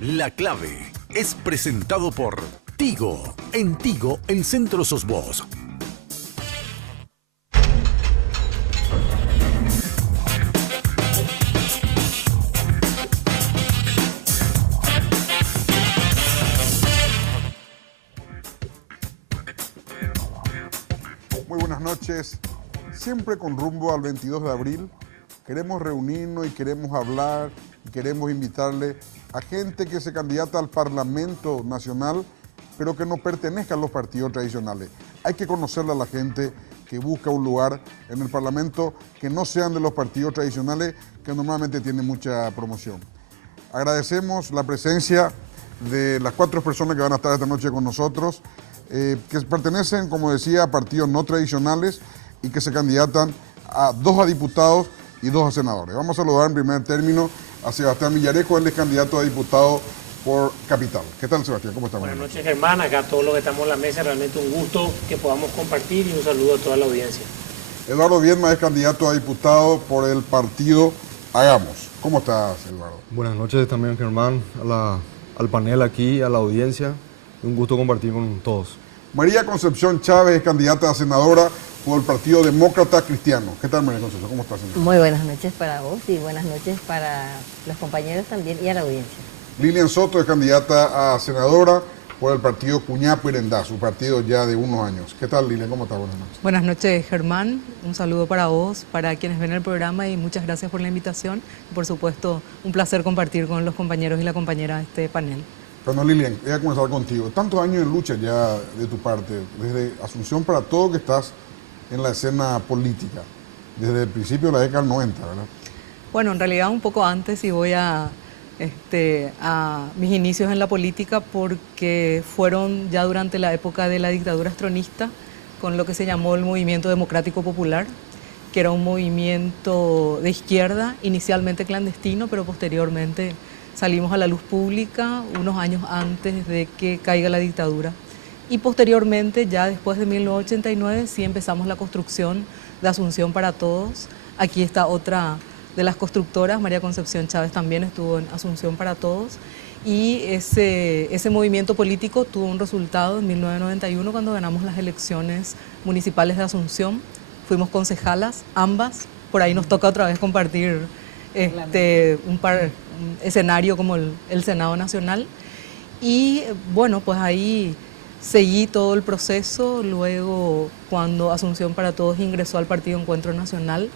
La Clave es presentado por Tigo. En Tigo, el centro sos vos. Muy buenas noches. Siempre con rumbo al 22 de abril, queremos reunirnos y queremos hablar y queremos invitarle a gente que se candidata al Parlamento Nacional, pero que no pertenezca a los partidos tradicionales. Hay que conocerle a la gente que busca un lugar en el Parlamento que no sean de los partidos tradicionales, que normalmente tienen mucha promoción. Agradecemos la presencia de las 4 personas que van a estar esta noche con nosotros, que pertenecen, como decía, a partidos no tradicionales y que se candidatan a 2 a diputados y 2 a senadores. Vamos a saludar en primer término a Sebastián Villarejo, él es candidato a diputado por Capital. ¿Qué tal, Sebastián? ¿Cómo estamos? Buenas noches, Germán. Acá todos los que estamos en la mesa, realmente un gusto que podamos compartir y un saludo a toda la audiencia. Eduardo Viedma es candidato a diputado por el partido Hagamos. ¿Cómo estás, Eduardo? Buenas noches también, Germán, al panel aquí, a la audiencia. Un gusto compartir con todos. María Concepción Chávez es candidata a senadora por el Partido Demócrata Cristiano. ¿Qué tal, María Concepción? ¿Cómo estás, señora? Muy buenas noches para vos y buenas noches para los compañeros también y a la audiencia. Lilian Soto es candidata a senadora por el Partido Cuñapo Irendá, su partido ya de unos años. ¿Qué tal, Lilian? ¿Cómo estás? Buenas noches. Buenas noches, Germán. Un saludo para vos, para quienes ven el programa y muchas gracias por la invitación. Y por supuesto, un placer compartir con los compañeros y la compañera este panel. Bueno, Lilian, voy a comenzar contigo. Tantos años en lucha ya de tu parte, desde Asunción para todo que estás en la escena política, desde el principio de la década del 90, ¿verdad? Bueno, en realidad un poco antes y voy a mis inicios en la política porque fueron ya durante la época de la dictadura astronista con lo que se llamó el Movimiento Democrático Popular, que era un movimiento de izquierda, inicialmente clandestino, pero posteriormente salimos a la luz pública unos años antes de que caiga la dictadura. Y posteriormente, ya después de 1989, sí empezamos la construcción de Asunción para Todos. Aquí está otra de las constructoras, María Concepción Chávez también estuvo en Asunción para Todos. Y ese movimiento político tuvo un resultado en 1991 cuando ganamos las elecciones municipales de Asunción. Fuimos concejalas, ambas. Por ahí nos toca otra vez compartir un escenario como el Senado Nacional. Y bueno, pues ahí seguí todo el proceso. Luego, cuando Asunción para Todos ingresó al Partido Encuentro Nacional,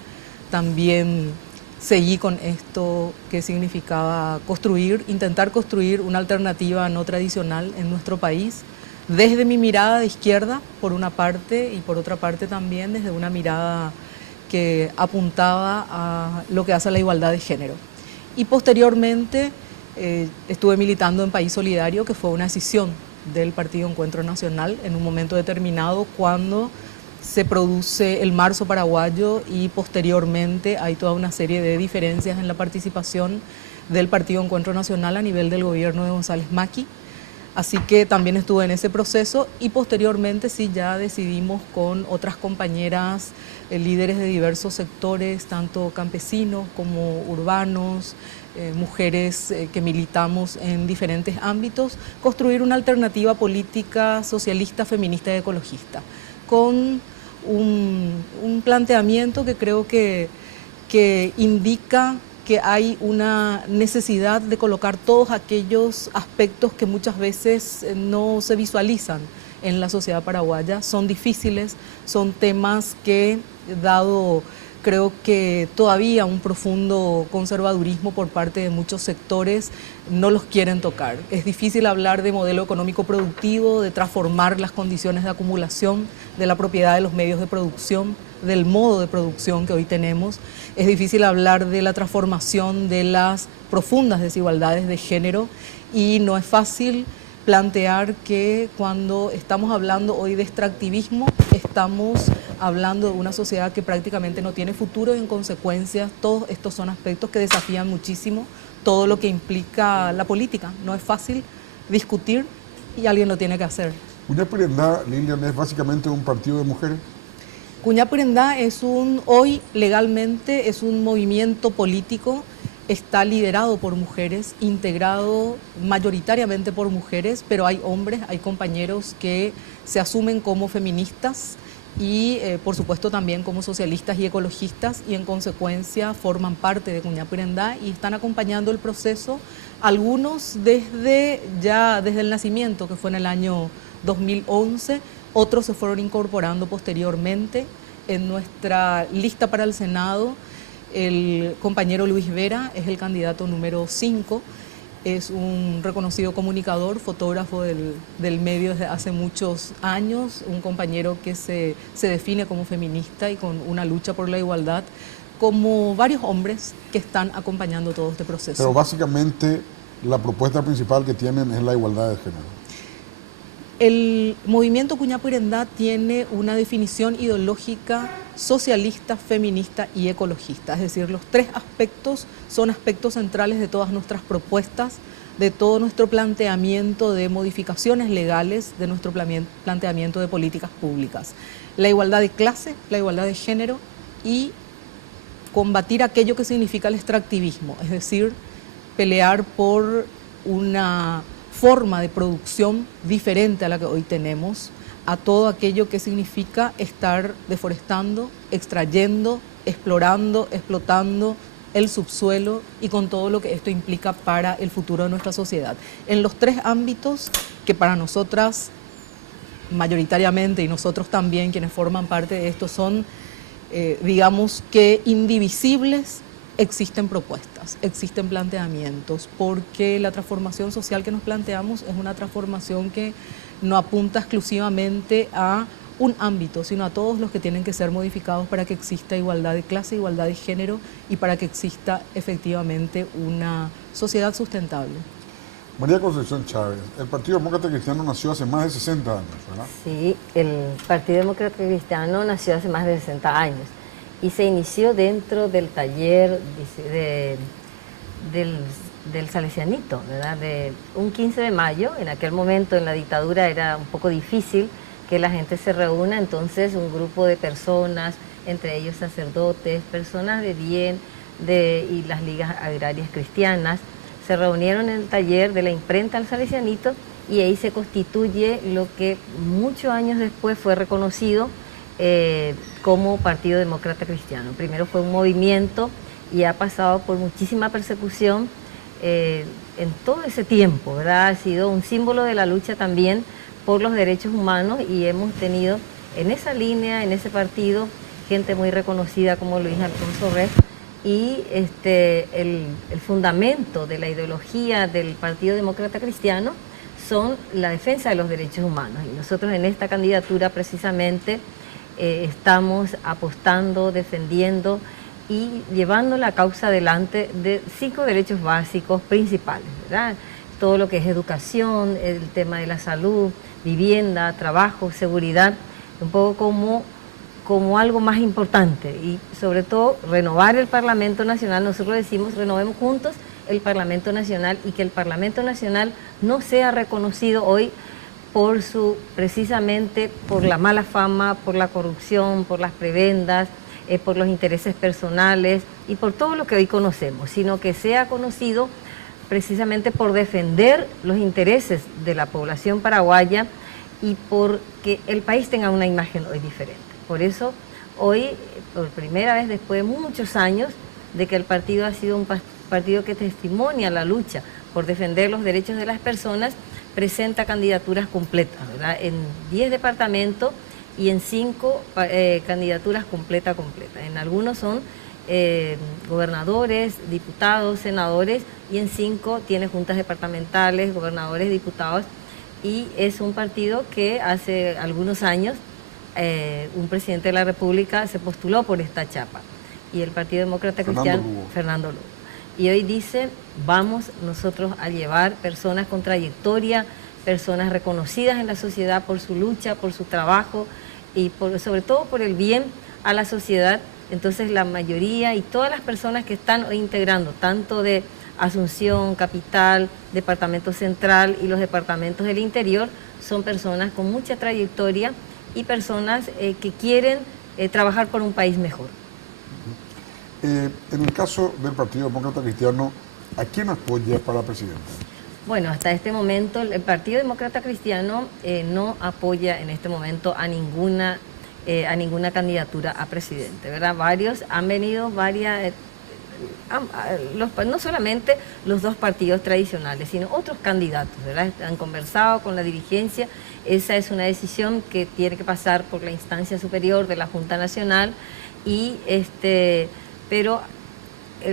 también seguí con esto que significaba intentar construir una alternativa no tradicional en nuestro país, desde mi mirada de izquierda, por una parte, y por otra parte también desde una mirada que apuntaba a lo que hace a la igualdad de género. Y posteriormente estuve militando en País Solidario, que fue una decisión del Partido Encuentro Nacional en un momento determinado cuando se produce el marzo paraguayo y posteriormente hay toda una serie de diferencias en la participación del Partido Encuentro Nacional a nivel del gobierno de González Macchi. Así que también estuve en ese proceso y posteriormente sí ya decidimos con otras compañeras, líderes de diversos sectores, tanto campesinos como urbanos, mujeres que militamos en diferentes ámbitos, construir una alternativa política socialista, feminista y ecologista, con un planteamiento que creo que indica que hay una necesidad de colocar todos aquellos aspectos que muchas veces no se visualizan en la sociedad paraguaya. Son difíciles, son temas que, dado creo que todavía un profundo conservadurismo por parte de muchos sectores, no los quieren tocar. Es difícil hablar de modelo económico productivo, de transformar las condiciones de acumulación, de la propiedad de los medios de producción, del modo de producción que hoy tenemos. Es difícil hablar de la transformación de las profundas desigualdades de género y no es fácil plantear que cuando estamos hablando hoy de extractivismo, estamos hablando de una sociedad que prácticamente no tiene futuro y en consecuencia todos estos son aspectos que desafían muchísimo todo lo que implica la política. No es fácil discutir y alguien lo tiene que hacer. Cuñapo Irendá, Lilian, es básicamente un partido de mujeres. Cuñapo Irendá hoy legalmente es un movimiento político está liderado por mujeres, integrado mayoritariamente por mujeres, pero hay hombres, hay compañeros que se asumen como feministas y por supuesto también como socialistas y ecologistas, y en consecuencia forman parte de Cuñapirendá y están acompañando el proceso, algunos desde el nacimiento, que fue en el año 2011, otros se fueron incorporando posteriormente. En nuestra lista para el Senado, el compañero Luis Vera es el candidato número 5, es un reconocido comunicador, fotógrafo del medio desde hace muchos años, un compañero que se define como feminista y con una lucha por la igualdad, como varios hombres que están acompañando todo este proceso. Pero básicamente la propuesta principal que tienen es la igualdad de género. El movimiento Cuñapirendá tiene una definición ideológica socialista, feminista y ecologista, es decir, los tres aspectos son aspectos centrales de todas nuestras propuestas, de todo nuestro planteamiento de modificaciones legales, de nuestro planteamiento de políticas públicas. La igualdad de clase, la igualdad de género y combatir aquello que significa el extractivismo, es decir, pelear por una forma de producción diferente a la que hoy tenemos, a todo aquello que significa estar deforestando, extrayendo, explorando, explotando el subsuelo y con todo lo que esto implica para el futuro de nuestra sociedad. En los tres ámbitos que para nosotras mayoritariamente y nosotros también quienes forman parte de esto son, digamos que indivisibles, existen propuestas, existen planteamientos, porque la transformación social que nos planteamos es una transformación que no apunta exclusivamente a un ámbito, sino a todos los que tienen que ser modificados para que exista igualdad de clase, igualdad de género y para que exista efectivamente una sociedad sustentable. María Concepción Chávez, el Partido Demócrata Cristiano nació hace más de 60 años, ¿verdad? Sí, el Partido Demócrata Cristiano nació hace más de 60 años y se inició dentro del taller del Salesianito, ¿verdad? De un 15 de mayo, en aquel momento en la dictadura era un poco difícil que la gente se reúna, entonces un grupo de personas, entre ellos sacerdotes, personas de bien y las ligas agrarias cristianas, se reunieron en el taller de la imprenta al Salesianito y ahí se constituye lo que muchos años después fue reconocido como Partido Demócrata Cristiano. Primero fue un movimiento y ha pasado por muchísima persecución en todo ese tiempo, ¿verdad? Ha sido un símbolo de la lucha también por los derechos humanos y hemos tenido en esa línea, en ese partido, gente muy reconocida como Luis Alfonso Rez, y el fundamento de la ideología del Partido Demócrata Cristiano son la defensa de los derechos humanos. Y nosotros en esta candidatura precisamente estamos apostando, defendiendo y llevando la causa adelante de 5 derechos básicos principales, ¿verdad? Todo lo que es educación, el tema de la salud, vivienda, trabajo, seguridad, un poco como algo más importante y sobre todo renovar el Parlamento Nacional. Nosotros decimos renovemos juntos el Parlamento Nacional y que el Parlamento Nacional no sea reconocido hoy precisamente por la mala fama, por la corrupción, por las prebendas, por los intereses personales y por todo lo que hoy conocemos, sino que sea conocido precisamente por defender los intereses de la población paraguaya y porque el país tenga una imagen hoy diferente. Por eso hoy, por primera vez después de muchos años de que el partido ha sido un partido que testimonia la lucha por defender los derechos de las personas, presenta candidaturas completas, ¿verdad? En 10 departamentos y en 5 candidaturas completa. En algunos son gobernadores, diputados, senadores y en 5 tiene juntas departamentales, gobernadores, diputados y es un partido que hace algunos años un presidente de la República se postuló por esta chapa y el Partido Demócrata Cristiano, Fernando Lugo. Y hoy dice, vamos nosotros a llevar personas con trayectoria, personas reconocidas en la sociedad por su lucha, por su trabajo y sobre todo por el bien a la sociedad. Entonces la mayoría y todas las personas que están hoy integrando, tanto de Asunción, Capital, Departamento Central y los departamentos del interior, son personas con mucha trayectoria y personas que quieren trabajar por un país mejor. En el caso del Partido Demócrata Cristiano, ¿a quién apoya para presidente? Bueno, hasta este momento el Partido Demócrata Cristiano no apoya en este momento a ninguna candidatura a presidente, ¿verdad? Varios han venido, no solamente los dos partidos tradicionales, sino otros candidatos, ¿verdad? Han conversado con la dirigencia. Esa es una decisión que tiene que pasar por la instancia superior de la Junta Nacional pero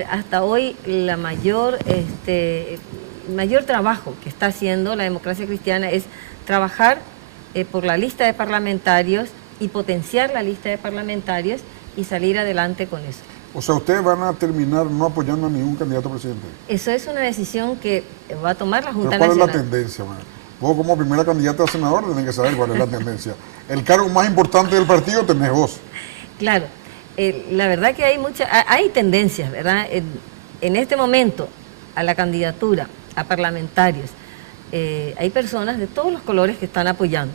hasta hoy el mayor trabajo que está haciendo la democracia cristiana es trabajar por la lista de parlamentarios y potenciar la lista de parlamentarios y salir adelante con eso. O sea, ¿ustedes van a terminar no apoyando a ningún candidato a presidente? Eso es una decisión que va a tomar la Junta ¿Cuál Nacional. es la tendencia, man? Vos como primera candidata a senador tenés que saber cuál es la tendencia. El cargo más importante del partido tenés vos. Claro, la verdad que hay tendencias, ¿verdad? En este momento, a la candidatura, a parlamentarios, hay personas de todos los colores que están apoyando.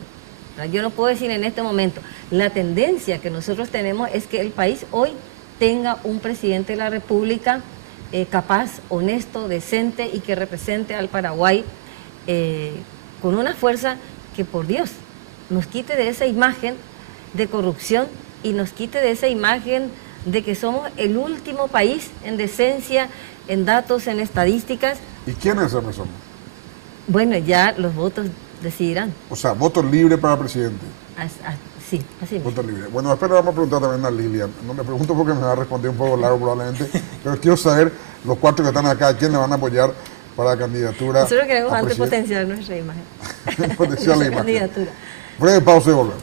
Yo no puedo decir en este momento, la tendencia que nosotros tenemos es que el país hoy tenga un presidente de la República capaz, honesto, decente y que represente al Paraguay con una fuerza que, por Dios, nos quite de esa imagen de corrupción y nos quite de esa imagen de que somos el último país en decencia, en datos, en estadísticas. ¿Y quién es esa persona? Bueno, ya los votos decidirán. O sea, voto libre para presidente. Sí, así mismo. Voto libre. Bueno, después le vamos a preguntar también a Lilian. No me pregunto porque me va a responder un poco largo probablemente, pero quiero saber, los cuatro que están acá, ¿a quién le van a apoyar para la candidatura? Nosotros queremos antes potenciar nuestra imagen. Potenciar la imagen. Candidatura. Breve pausa y volvemos.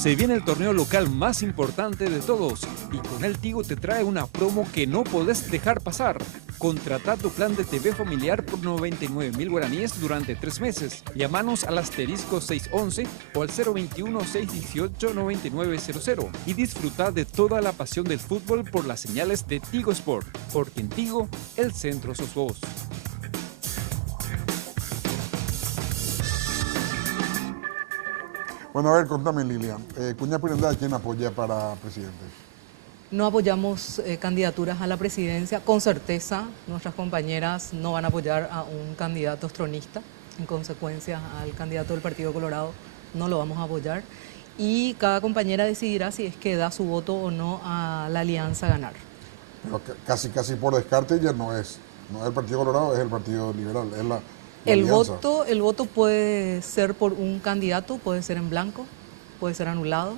Se viene el torneo local más importante de todos y con él Tigo te trae una promo que no podés dejar pasar. Contrata tu plan de TV familiar por 99.000 guaraníes durante 3 meses. Llámanos al asterisco 611 o al 021-618-9900 y disfruta de toda la pasión del fútbol por las señales de Tigo Sport, porque en Tigo el centro sos vos. Bueno, a ver, contame, Lilian. Cuña Pirendá, ¿quién apoya para presidente? No apoyamos candidaturas a la presidencia. Con certeza, nuestras compañeras no van a apoyar a un candidato tronista. En consecuencia, al candidato del Partido Colorado no lo vamos a apoyar. Y cada compañera decidirá si es que da su voto o no a la Alianza Ganar. Pero casi por descarte ya no es el Partido Colorado, es el Partido Liberal, es la Alianza. El voto puede ser por un candidato, puede ser en blanco, puede ser anulado,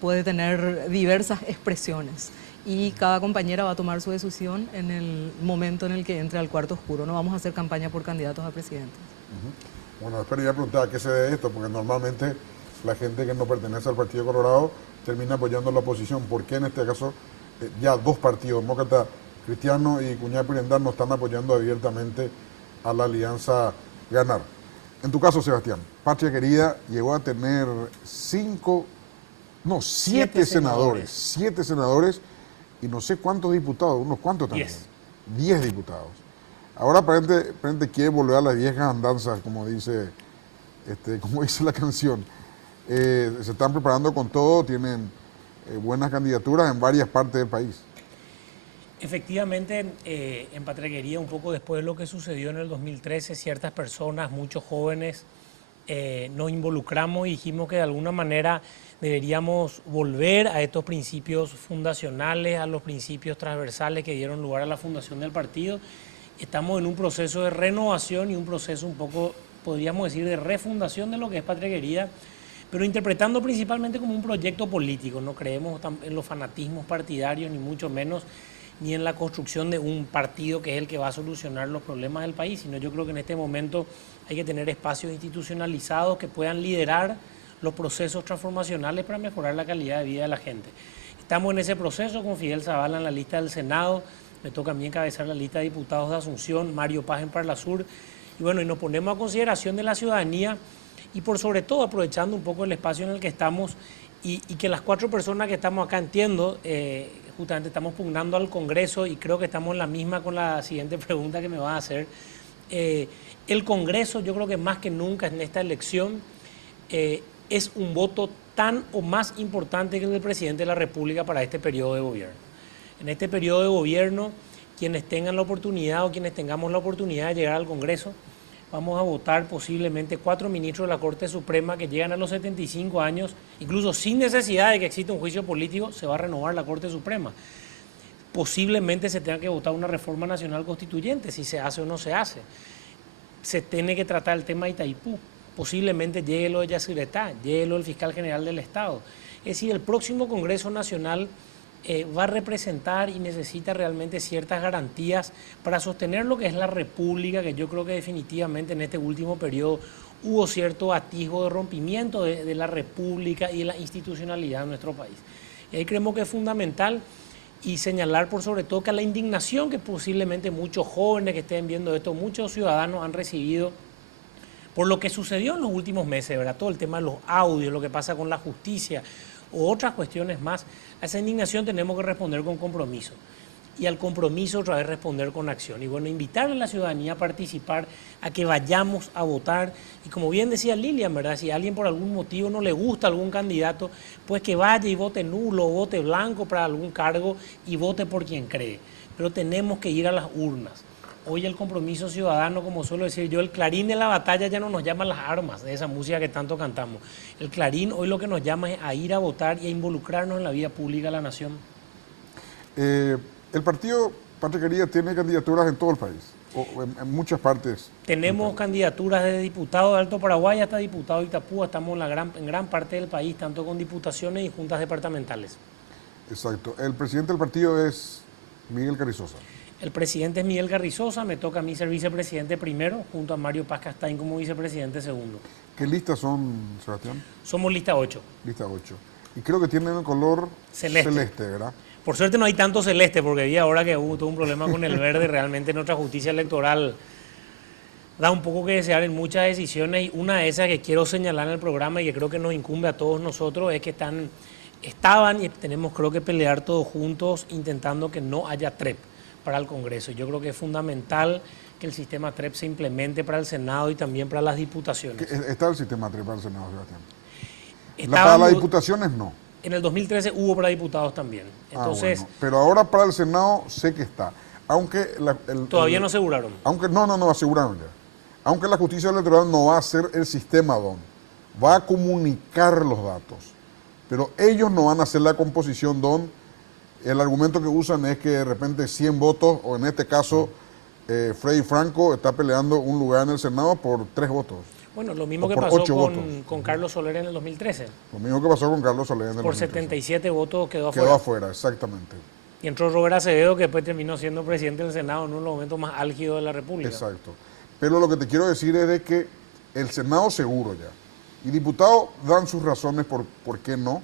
puede tener diversas expresiones y cada compañera va a tomar su decisión en el momento en el que entre al cuarto oscuro. No vamos a hacer campaña por candidatos a presidente. Bueno, después le voy a preguntar a qué se debe esto, porque normalmente la gente que no pertenece al Partido Colorado termina apoyando la oposición. ¿Por qué en este caso ya dos partidos, Demócrata Cristiano y Cuña Pirendá, no están apoyando abiertamente a la Alianza Ganar? En tu caso, Sebastián, Patria Querida llegó a tener 7 senadores. 7 senadores y no sé cuántos diputados, unos cuantos también. 10 diputados. Ahora aparentemente quiere volver a las viejas andanzas, como dice la canción. Se están preparando con todo, tienen buenas candidaturas en varias partes del país. Efectivamente, en Patria Querida, un poco después de lo que sucedió en el 2013, ciertas personas, muchos jóvenes, nos involucramos y dijimos que de alguna manera deberíamos volver a estos principios fundacionales, a los principios transversales que dieron lugar a la fundación del partido. Estamos en un proceso de renovación y un proceso un poco, podríamos decir, de refundación de lo que es Patria Querida, pero interpretando principalmente como un proyecto político. No creemos en los fanatismos partidarios, ni mucho menos, ni en la construcción de un partido que es el que va a solucionar los problemas del país, sino yo creo que en este momento hay que tener espacios institucionalizados que puedan liderar los procesos transformacionales para mejorar la calidad de vida de la gente. Estamos en ese proceso con Fidel Zavala en la lista del Senado, me toca a mí encabezar la lista de diputados de Asunción, Mario Paz en Parla Sur, y bueno, y nos ponemos a consideración de la ciudadanía y por sobre todo aprovechando un poco el espacio en el que estamos y que las 4 personas que estamos acá, entiendo, justamente estamos pugnando al Congreso y creo que estamos en la misma con la siguiente pregunta que me va a hacer. El Congreso, yo creo que más que nunca en esta elección, es un voto tan o más importante que el del presidente de la República para este periodo de gobierno. En este periodo de gobierno, quienes tengan la oportunidad o quienes tengamos la oportunidad de llegar al Congreso, vamos a votar posiblemente 4 ministros de la Corte Suprema que llegan a los 75 años, incluso sin necesidad de que exista un juicio político, se va a renovar la Corte Suprema. Posiblemente se tenga que votar una reforma nacional constituyente, si se hace o no se hace. Se tiene que tratar el tema de Itaipú, posiblemente llegue lo de Yacyretá, llegue lo del fiscal general del Estado. Es decir, el próximo Congreso Nacional va a representar y necesita realmente ciertas garantías para sostener lo que es la República, que yo creo que definitivamente en este último periodo hubo cierto atisbo de rompimiento de la República y de la institucionalidad de nuestro país. Y ahí creemos que es fundamental y señalar por sobre todo que la indignación que posiblemente muchos jóvenes que estén viendo esto, muchos ciudadanos han recibido por lo que sucedió en los últimos meses, ¿verdad? Todo el tema de los audios, lo que pasa con la justicia o otras cuestiones más. A esa indignación tenemos que responder con compromiso y al compromiso otra vez responder con acción. Y bueno, invitar a la ciudadanía a participar, a que vayamos a votar. Y como bien decía Lilian, ¿verdad? Si a alguien por algún motivo no le gusta algún candidato, pues que vaya y vote nulo, vote blanco para algún cargo y vote por quien cree. Pero tenemos que ir a las urnas. Hoy el compromiso ciudadano, como suelo decir yo, el clarín de la batalla ya no nos llama las armas, de esa música que tanto cantamos. El clarín hoy lo que nos llama es a ir a votar y a involucrarnos en la vida pública de la nación. El partido Patria Querida tiene candidaturas en todo el país, o en muchas partes. Tenemos candidaturas desde diputado de Alto Paraguay hasta diputado de Itapúa, estamos en gran parte del país, tanto con diputaciones y juntas departamentales. Exacto. El presidente del partido es Miguel Carrizosa. El presidente es Miguel Carrizosa, me toca a mí ser vicepresidente primero, junto a Mario Paz Castaín como vicepresidente segundo. ¿Qué listas son, Sebastián? Somos lista 8. Lista 8. Y creo que tienen el color celeste, ¿verdad? Por suerte no hay tanto celeste, porque vi ahora que hubo todo un problema con el verde, realmente nuestra justicia electoral da un poco que desear en muchas decisiones, y una de esas que quiero señalar en el programa y que creo que nos incumbe a todos nosotros es que estaban y tenemos creo que pelear todos juntos intentando que no haya TREP para el Congreso. Yo creo que es fundamental que el sistema TREP se implemente para el Senado y también para las diputaciones. ¿Está el sistema TREP para el Senado, Sebastián? Para las diputaciones no. En el 2013 hubo para diputados también. Entonces, bueno. Pero ahora para el Senado sé que está. Aunque todavía no aseguraron. Aunque no aseguraron ya. Aunque la justicia electoral no va a hacer el sistema DON, va a comunicar los datos. Pero ellos no van a hacer la composición DON. El argumento que usan es que de repente 100 votos, o en este caso Freddy Franco está peleando un lugar en el Senado por 3 votos. Bueno, lo mismo que pasó con Carlos Soler en el 2013. Lo mismo que pasó con Carlos Soler en el 2013. Por 77 votos quedó afuera. Quedó afuera, exactamente. Y entró Robert Acevedo, que después terminó siendo presidente del Senado en uno de los momentos más álgidos de la República. Exacto. Pero lo que te quiero decir es de que el Senado seguro ya. Y diputados dan sus razones por qué no.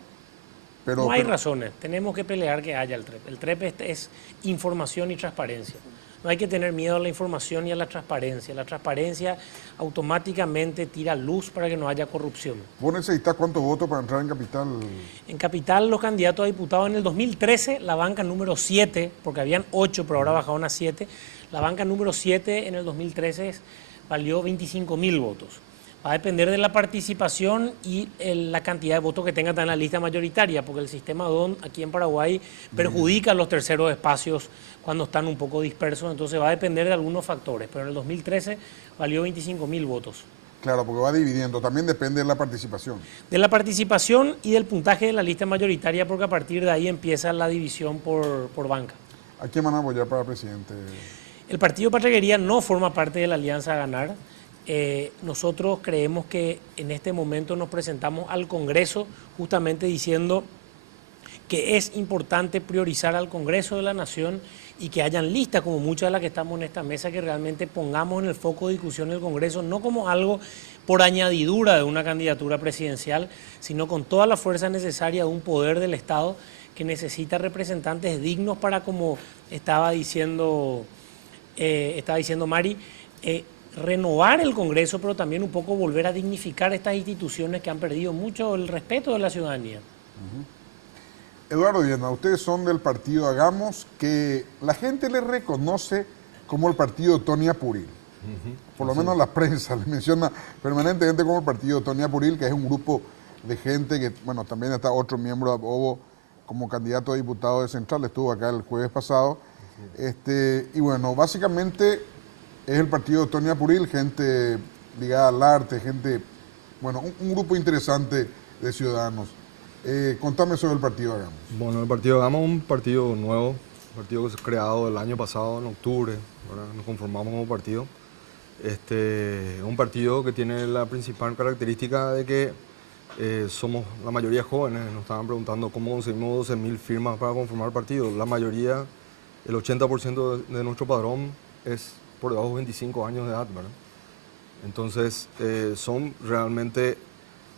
No hay razones, tenemos que pelear que haya el TREP. El TREP es información y transparencia. No hay que tener miedo a la información y a la transparencia. La transparencia automáticamente tira luz para que no haya corrupción. ¿Vos necesitas cuántos votos para entrar en Capital? En Capital, los candidatos a diputados en el 2013, la banca número 7, porque habían 8, pero ahora bajaron a 7, la banca número 7 en el 2013 valió 25.000 votos. Va a depender de la participación y la cantidad de votos que tenga en la lista mayoritaria, porque el sistema DON aquí en Paraguay perjudica a los terceros espacios cuando están un poco dispersos, entonces va a depender de algunos factores, pero en el 2013 valió 25.000 votos. Claro, porque va dividiendo, también depende de la participación. De la participación y del puntaje de la lista mayoritaria, porque a partir de ahí empieza la división por banca. ¿A quién van a apoyar para presidente? El Partido Patria Querida no forma parte de la Alianza Ganar. Nosotros creemos que en este momento nos presentamos al Congreso justamente diciendo que es importante priorizar al Congreso de la Nación y que hayan listas como muchas de las que estamos en esta mesa, que realmente pongamos en el foco de discusión el Congreso, no como algo por añadidura de una candidatura presidencial, sino con toda la fuerza necesaria de un poder del Estado que necesita representantes dignos para, como estaba diciendo Mari, renovar el Congreso, pero también un poco volver a dignificar estas instituciones que han perdido mucho el respeto de la ciudadanía. Eduardo Viena, ustedes son del partido Hagamos, que la gente le reconoce como el partido Tony Apuril. Por lo menos la prensa le menciona permanentemente como el partido Tony Apuril, que es un grupo de gente que, bueno, también está otro miembro de Abobo como candidato a diputado de Central, estuvo acá el jueves pasado. Y bueno, básicamente es el partido Tony Apuril, gente ligada al arte, gente, bueno, un grupo interesante de ciudadanos. Contame sobre el partido Hagamos. Bueno, el partido Hagamos es un partido nuevo, un partido que se ha creado el año pasado, en octubre, ¿verdad? Nos conformamos como partido. Un partido que tiene la principal característica de que somos la mayoría jóvenes. Nos estaban preguntando cómo conseguimos 12.000 firmas para conformar el partido. La mayoría, el 80% de nuestro padrón es por debajo de 25 años de edad, ¿verdad? Entonces, son realmente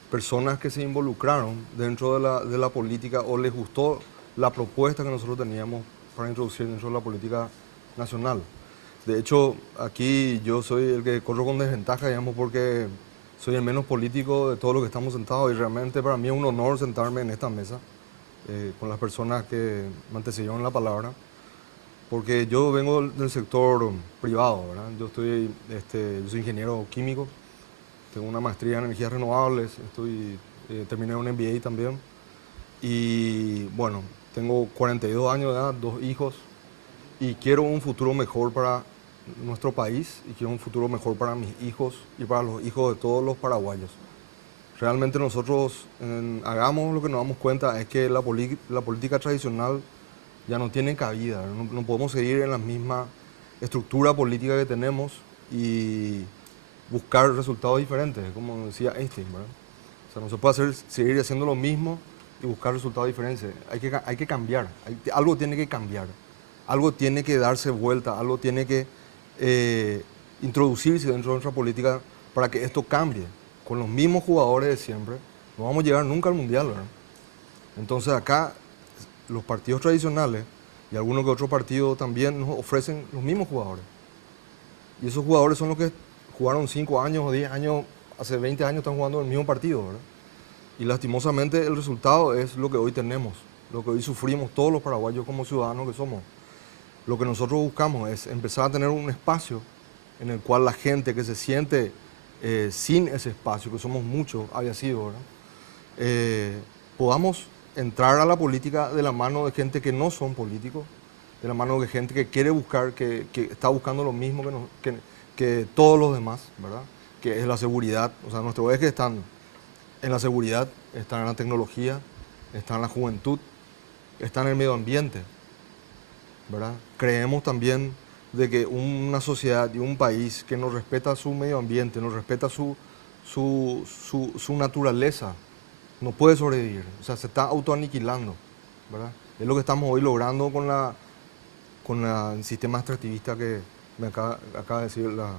personas que se involucraron dentro de la política o les gustó la propuesta que nosotros teníamos para introducir dentro de la política nacional. De hecho, aquí yo soy el que corro con desventaja, digamos, porque soy el menos político de todos los que estamos sentados y realmente para mí es un honor sentarme en esta mesa con las personas que me antecedieron la palabra, porque yo vengo del sector privado, ¿verdad? Yo soy ingeniero químico, tengo una maestría en energías renovables, terminé un MBA también y bueno, tengo 42 años de edad, 2 hijos y quiero un futuro mejor para nuestro país y quiero un futuro mejor para mis hijos y para los hijos de todos los paraguayos. Realmente nosotros hagamos lo que nos damos cuenta es que la política tradicional ya no tiene cabida, no podemos seguir en la misma estructura política que tenemos y buscar resultados diferentes, como decía Einstein, ¿verdad? O sea, no se puede seguir haciendo lo mismo y buscar resultados diferentes. Hay que cambiar, algo tiene que cambiar, algo tiene que darse vuelta, algo tiene que introducirse dentro de nuestra política para que esto cambie. Con los mismos jugadores de siempre, no vamos a llegar nunca al Mundial, ¿verdad? Entonces acá los partidos tradicionales y algunos que otros partidos también nos ofrecen los mismos jugadores. Y esos jugadores son los que jugaron 5 años o 10 años, hace 20 años están jugando el mismo partido, ¿verdad? Y lastimosamente el resultado es lo que hoy tenemos, lo que hoy sufrimos todos los paraguayos como ciudadanos que somos. Lo que nosotros buscamos es empezar a tener un espacio en el cual la gente que se siente sin ese espacio, que somos muchos, había sido, ¿verdad? Podamos entrar a la política de la mano de gente que no son políticos, de la mano de gente que quiere buscar, que está buscando lo mismo que todos los demás, ¿verdad? Que es la seguridad. O sea, nuestros ejes están en la seguridad, están en la tecnología, están en la juventud, están en el medio ambiente, ¿verdad? Creemos también de que una sociedad y un país que no respeta su medio ambiente, no respeta su naturaleza, no puede sobrevivir. O sea, se está autoaniquilando, ¿verdad? Es lo que estamos hoy logrando con el sistema extractivista que me acaba de decir la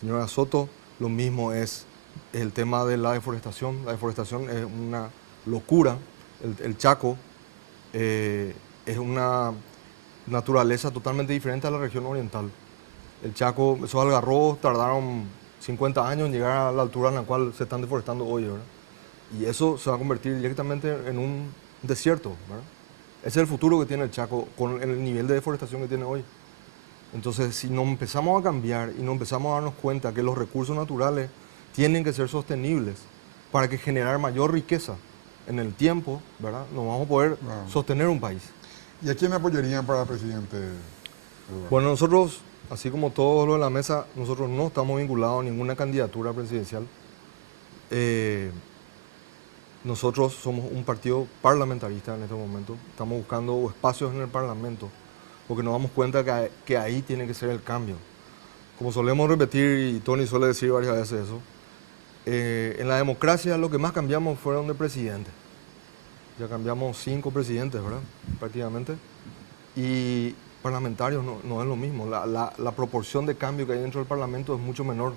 señora Soto. Lo mismo es el tema de la deforestación. La deforestación es una locura. El Chaco es una naturaleza totalmente diferente a la región oriental. El Chaco, esos algarrobos tardaron 50 años en llegar a la altura en la cual se están deforestando hoy, ¿verdad? Y eso se va a convertir directamente en un desierto, ¿verdad? Ese es el futuro que tiene el Chaco con el nivel de deforestación que tiene hoy. Entonces, si nos empezamos a cambiar y nos empezamos a darnos cuenta que los recursos naturales tienen que ser sostenibles para que generar mayor riqueza en el tiempo, ¿verdad? Nos vamos a poder sostener un país. ¿Y a quién apoyarían para presidente, Eduardo? Bueno, nosotros, así como todos los de la mesa, nosotros no estamos vinculados a ninguna candidatura presidencial. Nosotros somos un partido parlamentarista en este momento. Estamos buscando espacios en el Parlamento porque nos damos cuenta que ahí tiene que ser el cambio. Como solemos repetir, y Tony suele decir varias veces eso, en la democracia lo que más cambiamos fueron de presidente. Ya cambiamos 5 presidentes, ¿verdad? Prácticamente. Y parlamentarios no es lo mismo. La proporción de cambio que hay dentro del Parlamento es mucho menor.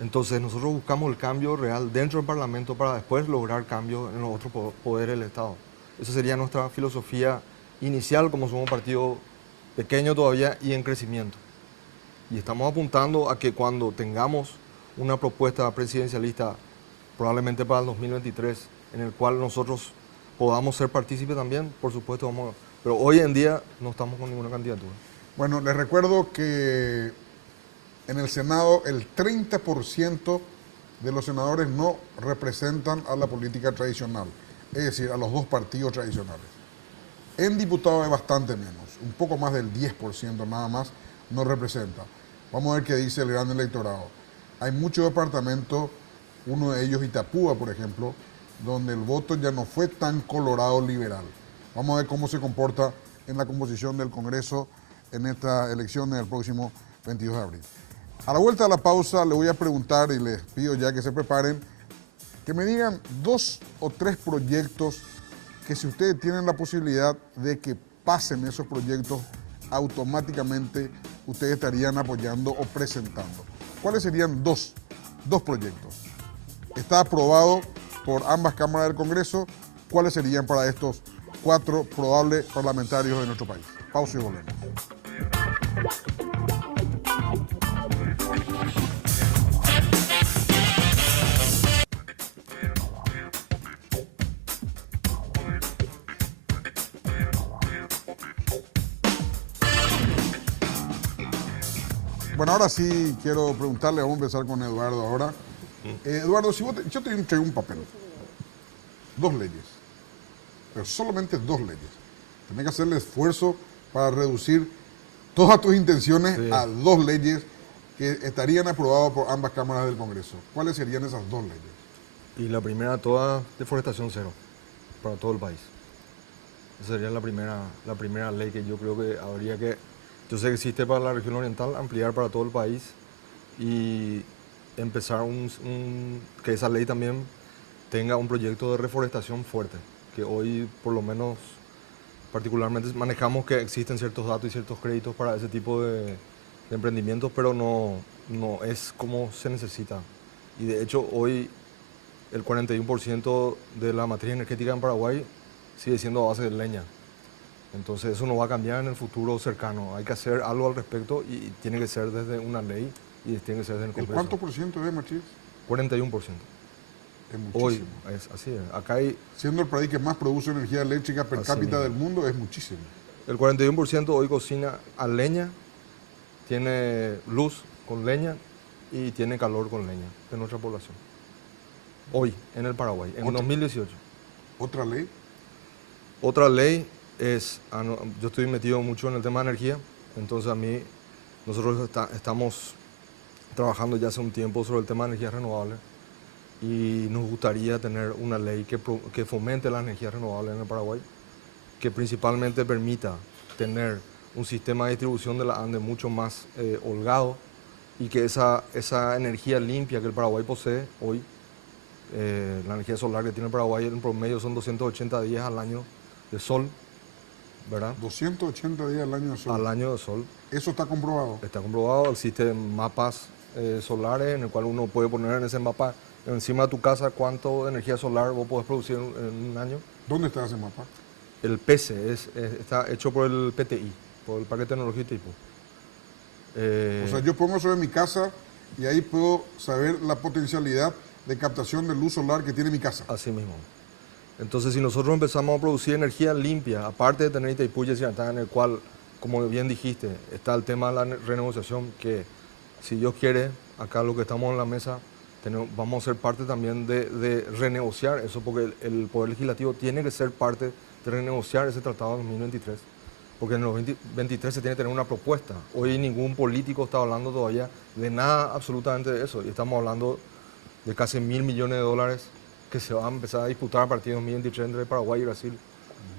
Entonces nosotros buscamos el cambio real dentro del Parlamento para después lograr cambios en los otros poderes del Estado. Esa sería nuestra filosofía inicial, como somos un partido pequeño todavía y en crecimiento. Y estamos apuntando a que cuando tengamos una propuesta presidencialista, probablemente para el 2023, en el cual nosotros podamos ser partícipes también, por supuesto vamos, pero hoy en día no estamos con ninguna candidatura. Bueno, les recuerdo que en el Senado el 30% de los senadores no representan a la política tradicional, es decir, a los dos partidos tradicionales. En diputados es bastante menos, un poco más del 10% nada más no representa. Vamos a ver qué dice el gran electorado. Hay muchos departamentos, uno de ellos Itapúa, por ejemplo, donde el voto ya no fue tan colorado liberal. Vamos a ver cómo se comporta en la composición del Congreso en esta elección del próximo 22 de abril. A la vuelta de la pausa le voy a preguntar y les pido ya que se preparen, que me digan 2 o 3 proyectos que si ustedes tienen la posibilidad de que pasen esos proyectos, automáticamente ustedes estarían apoyando o presentando. ¿Cuáles serían dos proyectos? Está aprobado por ambas cámaras del Congreso. ¿Cuáles serían para estos 4 probables parlamentarios de nuestro país? Pausa y volvemos. Bueno, ahora sí quiero preguntarle, vamos a empezar con Eduardo ahora. Eduardo, si yo te entrego un papel, 2 leyes, pero solamente 2 leyes. Tenés que hacer el esfuerzo para reducir todas tus intenciones a 2 leyes que estarían aprobadas por ambas cámaras del Congreso. ¿Cuáles serían esas 2 leyes? Y la primera, toda deforestación cero para todo el país. Esa sería la primera ley que yo creo que habría que, yo sé que existe para la región oriental, ampliar para todo el país y empezar que esa ley también tenga un proyecto de reforestación fuerte, que hoy por lo menos particularmente manejamos que existen ciertos datos y ciertos créditos para ese tipo de emprendimientos, pero no es como se necesita. Y de hecho hoy el 41% de la matriz energética en Paraguay sigue siendo a base de leña. Entonces eso no va a cambiar en el futuro cercano. Hay que hacer algo al respecto y tiene que ser desde una ley y tiene que ser desde el Congreso. ¿Cuánto por ciento de matriz? 41%. Es muchísimo. Hoy es así. Acá hay, siendo el país que más produce energía eléctrica per cápita del mundo, es muchísimo. El 41% hoy cocina a leña, tiene luz con leña y tiene calor con leña de nuestra población. Hoy, en el Paraguay, en 2018. ¿Otra ley? Otra ley es, yo estoy metido mucho en el tema de energía, entonces nosotros estamos trabajando ya hace un tiempo sobre el tema de energías renovables y nos gustaría tener una ley que fomente las energías renovables en el Paraguay, que principalmente permita tener un sistema de distribución de la ANDE mucho más holgado y que esa energía limpia que el Paraguay posee hoy, la energía solar que tiene el Paraguay en promedio son 280 días al año de sol, ¿verdad? 280 días al año de sol. Al año de sol. ¿Eso está comprobado? Está comprobado, existen mapas solares en el cual uno puede poner en ese mapa encima de tu casa cuánto de energía solar vos podés producir en un año. ¿Dónde está ese mapa? El PESE, está hecho por el PTI, por el Parque Tecnológico Itaipu. O sea, yo pongo eso en mi casa y ahí puedo saber la potencialidad de captación de luz solar que tiene mi casa. Así mismo. Entonces, si nosotros empezamos a producir energía limpia, aparte de tener Itaipu y Yacyretá, en el cual, como bien dijiste, está el tema de la renegociación, que si Dios quiere, acá lo que estamos en la mesa, vamos a ser parte también de renegociar eso, porque el Poder Legislativo tiene que ser parte de renegociar ese tratado en 2023, porque en el 2023 se tiene que tener una propuesta. Hoy ningún político está hablando todavía de nada absolutamente de eso, y estamos hablando de casi $1.000 millones que se van a empezar a disputar a partir de 2023 entre Paraguay y Brasil,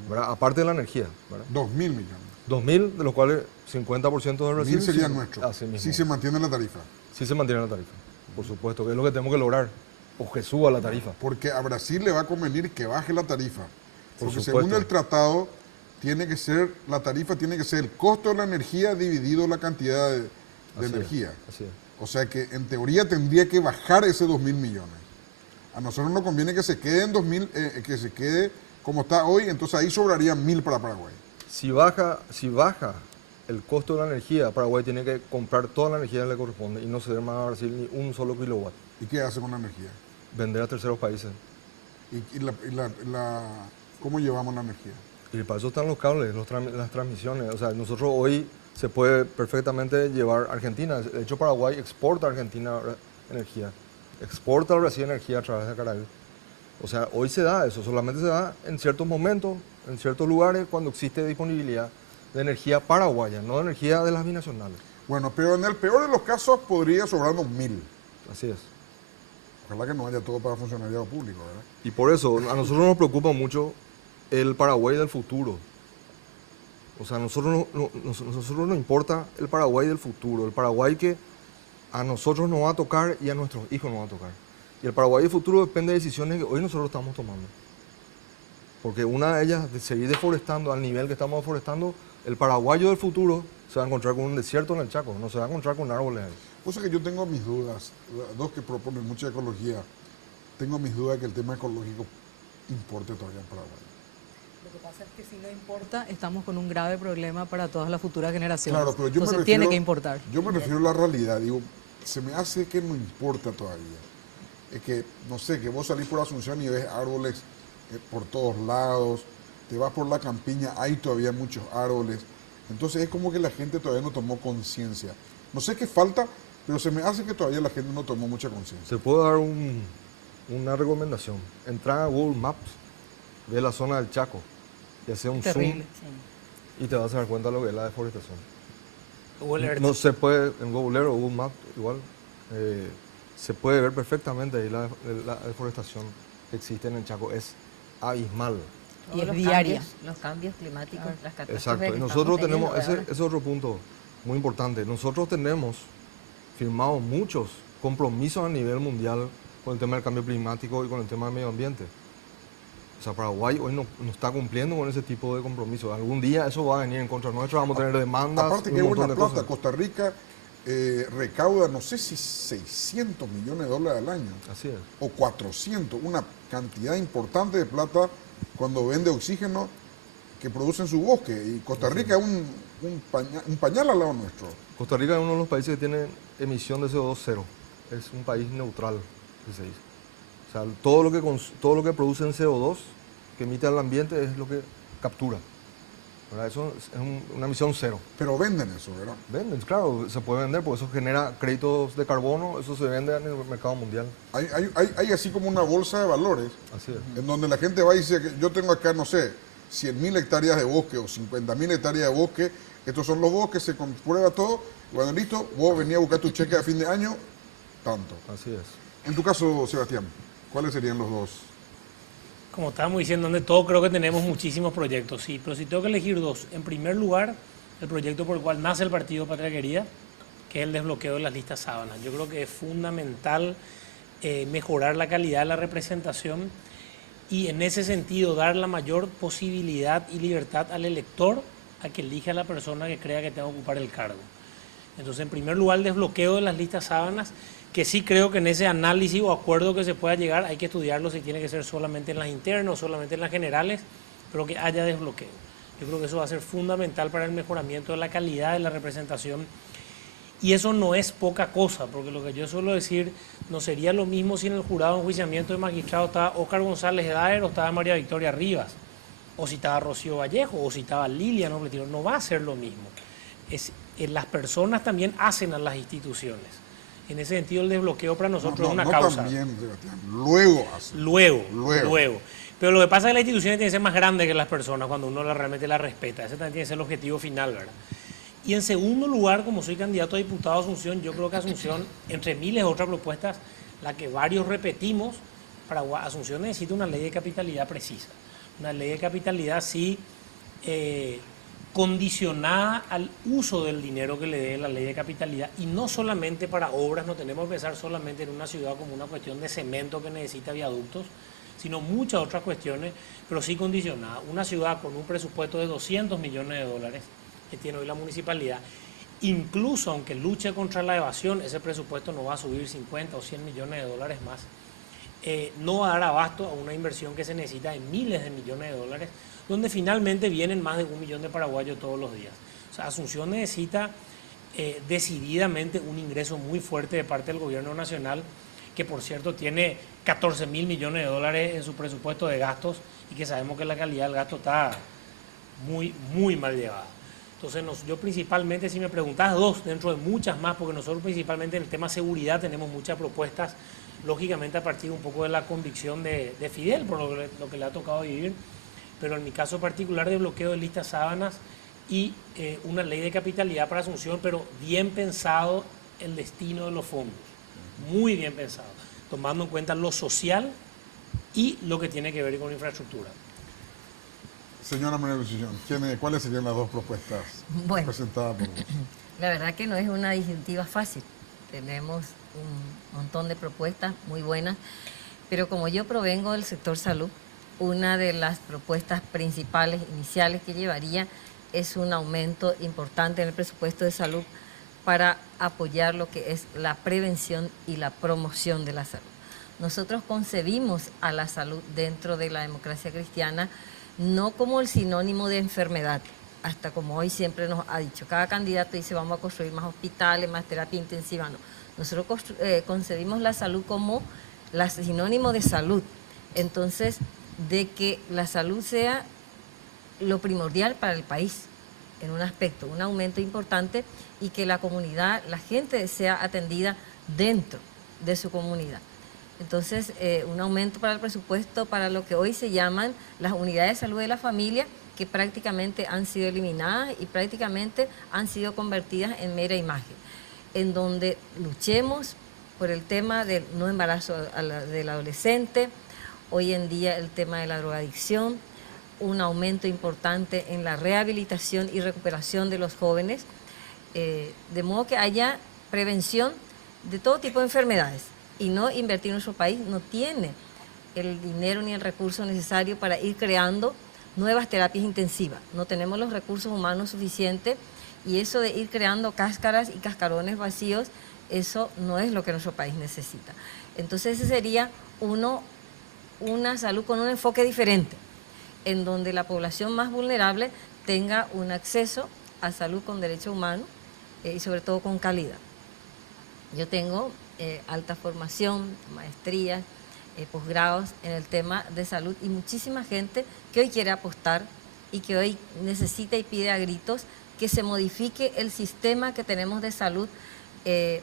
¿verdad? Aparte de la energía, ¿verdad? 2.000 millones. 2.000, de los cuales 50% de Brasil. 1.000 sería nuestro. Así mismo. Si se mantiene la tarifa. Sí se mantiene la tarifa, por supuesto, que es lo que tenemos que lograr, o que suba la tarifa. Porque a Brasil le va a convenir que baje la tarifa. Porque supuesto. según el tratado, la tarifa tiene que ser el costo de la energía dividido la cantidad de energía. Así es. O sea que en teoría tendría que bajar ese 2.000 millones. A nosotros nos conviene que se quede en 2.000, que se quede como está hoy, entonces ahí sobrarían 1.000 para Paraguay. Si baja el costo de la energía, Paraguay tiene que comprar toda la energía que le corresponde y no ceder más a Brasil ni un solo kilowatt. ¿Y qué hace con la energía? Vender a terceros países. Y ¿Cómo llevamos la energía? Y para eso están los cables, las transmisiones. O sea, nosotros hoy se puede perfectamente llevar Argentina. De hecho, Paraguay exporta a Argentina energía. Exporta a Brasil energía a través de Carael. O sea, hoy se da eso, solamente se da en ciertos momentos, en ciertos lugares, cuando existe disponibilidad de energía paraguaya, no de energía de las binacionales. Bueno, pero en el peor de los casos podría sobrarnos 1000. Así es. Ojalá que no haya todo para funcionariado público, ¿verdad? Y por eso a nosotros nos preocupa mucho el Paraguay del futuro. O sea, a nosotros nos importa el Paraguay del futuro, el Paraguay que a nosotros nos va a tocar y a nuestros hijos nos va a tocar. Y el Paraguay del futuro depende de decisiones que hoy nosotros estamos tomando. Porque una de ellas, de seguir deforestando al nivel que estamos deforestando, el paraguayo del futuro se va a encontrar con un desierto en el Chaco, no se va a encontrar con árboles ahí. Cosa que yo tengo mis dudas, dos que proponen mucha ecología, tengo mis dudas que el tema ecológico importe todavía en Paraguay. Lo que pasa es que si no importa, estamos con un grave problema para todas las futuras generaciones. Claro, pero yo me Entonces refiero, tiene que importar. Yo me refiero a la realidad, digo, se me hace que no importa todavía. Es que, no sé, que vos salís por Asunción y ves árboles por todos lados, te vas por la campiña, hay todavía muchos árboles. Entonces es como que la gente todavía no tomó conciencia. No sé qué falta, pero se me hace que todavía la gente no tomó mucha conciencia. Se puede dar una recomendación. Entrar a Google Maps, ve la zona del Chaco y hacer un Terrible. zoom y te vas a dar cuenta de lo que es la deforestación. Google Earth. No se puede, en Google Earth o Google Maps igual, se puede ver perfectamente ahí la deforestación que existe en el Chaco. Es abismal. Todos Y es los diaria. los cambios climáticos, las catástrofes Exacto. que Y estamos nosotros teniendo, tenemos, ¿verdad? ese es otro punto muy importante. Nosotros tenemos firmado muchos compromisos a nivel mundial con el tema del cambio climático y con el tema del medio ambiente. O sea, Paraguay hoy no está cumpliendo con ese tipo de compromisos. Algún día eso va a venir en contra nuestra, vamos a tener demandas. Aparte y que un es montón buena de plata, cosas. Costa Rica recauda, no sé si 600 millones de dólares al año. Así es. O 400, una cantidad importante de plata cuando vende oxígeno que produce en su bosque. Y Costa Rica es un pañal al lado nuestro. Costa Rica es uno de los países que tiene emisión de CO2 cero. Es un país neutral, que se dice. O sea, todo lo que produce en CO2 que emite al ambiente es lo que captura. ¿Verdad? Eso es una emisión cero. Pero venden eso, ¿verdad? Venden, claro, se puede vender porque eso genera créditos de carbono, eso se vende en el mercado mundial. Hay así como una bolsa de valores Así es. en donde la gente va y dice que yo tengo acá, no sé, 100.000 hectáreas de bosque o 50.000 hectáreas de bosque, estos son los bosques, se comprueba todo, y bueno, listo, vos venís a buscar tu cheque a fin de año, tanto. Así es. En tu caso, Sebastián, ¿cuáles serían los dos? Como estábamos diciendo, donde todo creo que tenemos muchísimos proyectos, sí, pero si tengo que elegir dos, en primer lugar, el proyecto por el cual nace el Partido Patria Querida, que es el desbloqueo de las listas sábanas. Yo creo que es fundamental mejorar la calidad de la representación y en ese sentido dar la mayor posibilidad y libertad al elector a que elija a la persona que crea que tenga que ocupar el cargo. Entonces, en primer lugar, el desbloqueo de las listas sábanas, que sí creo que en ese análisis o acuerdo que se pueda llegar hay que estudiarlo si tiene que ser solamente en las internas o solamente en las generales, pero que haya desbloqueo. Yo creo que eso va a ser fundamental para el mejoramiento de la calidad de la representación. Y eso no es poca cosa, porque lo que yo suelo decir, no sería lo mismo si en el jurado de enjuiciamiento de magistrado estaba Óscar González Daer o estaba María Victoria Rivas, o si estaba Rocío Vallejo, o si estaba Lilia, no va a ser lo mismo. Las personas también hacen a las instituciones. En ese sentido, el desbloqueo para nosotros es una causa. También, Sebastián, luego hace. Luego. Pero lo que pasa es que las instituciones tienen que ser más grandes que las personas cuando uno realmente las respeta. Ese también tiene que ser el objetivo final, ¿verdad? Y en segundo lugar, como soy candidato a diputado a Asunción, yo creo que Asunción, entre miles de otras propuestas, la que varios repetimos, para Asunción necesita una ley de capitalidad precisa. Una ley de capitalidad, sí, condicionada al uso del dinero que le dé la ley de capitalidad y no solamente para obras, no tenemos que pensar solamente en una ciudad como una cuestión de cemento que necesita viaductos, sino muchas otras cuestiones, pero sí condicionada. Una ciudad con un presupuesto de 200 millones de dólares que tiene hoy la municipalidad, incluso aunque luche contra la evasión, ese presupuesto no va a subir 50 o 100 millones de dólares más. No va a dar abasto a una inversión que se necesita de miles de millones de dólares, donde finalmente vienen más de 1 millón de paraguayos todos los días. O sea, Asunción necesita decididamente un ingreso muy fuerte de parte del gobierno nacional que por cierto tiene 14 mil millones de dólares en su presupuesto de gastos y que sabemos que la calidad del gasto está muy mal llevada. Entonces, yo principalmente, si me preguntas dos, dentro de muchas más, porque nosotros principalmente en el tema seguridad tenemos muchas propuestas, lógicamente a partir un poco de la convicción de Fidel, por lo que le ha tocado vivir, pero en mi caso particular de bloqueo de listas sábanas y una ley de capitalidad para Asunción, pero bien pensado el destino de los fondos, muy bien pensado, tomando en cuenta lo social y lo que tiene que ver con infraestructura. Señora María Lucillón, ¿cuáles serían las dos propuestas presentadas por vos? La verdad que no es una disyuntiva fácil. Tenemos un montón de propuestas muy buenas, pero como yo provengo del sector salud, una de las propuestas principales, iniciales que llevaría es un aumento importante en el presupuesto de salud para apoyar lo que es la prevención y la promoción de la salud. Nosotros concebimos a la salud dentro de la democracia cristiana no como el sinónimo de enfermedad, hasta como hoy siempre nos ha dicho, cada candidato dice vamos a construir más hospitales, más terapia intensiva, no. Nosotros concebimos la salud como sinónimo de salud, entonces de que la salud sea lo primordial para el país, en un aspecto, un aumento importante y que la comunidad, la gente sea atendida dentro de su comunidad. Entonces, un aumento para el presupuesto para lo que hoy se llaman las unidades de salud de la familia, que prácticamente han sido eliminadas y prácticamente han sido convertidas en mera imagen, en donde luchemos por el tema del no embarazo del adolescente, hoy en día el tema de la drogadicción, un aumento importante en la rehabilitación y recuperación de los jóvenes, de modo que haya prevención de todo tipo de enfermedades. Y no invertir en nuestro país no tiene el dinero ni el recurso necesario para ir creando nuevas terapias intensivas. No tenemos los recursos humanos suficientes y eso de ir creando cáscaras y cascarones vacíos, eso no es lo que nuestro país necesita. Entonces ese sería una salud con un enfoque diferente, en donde la población más vulnerable tenga un acceso a salud con derecho humano y sobre todo con calidad. Yo tengo alta formación, maestrías, posgrados en el tema de salud y muchísima gente que hoy quiere apostar y que hoy necesita y pide a gritos que se modifique el sistema que tenemos de salud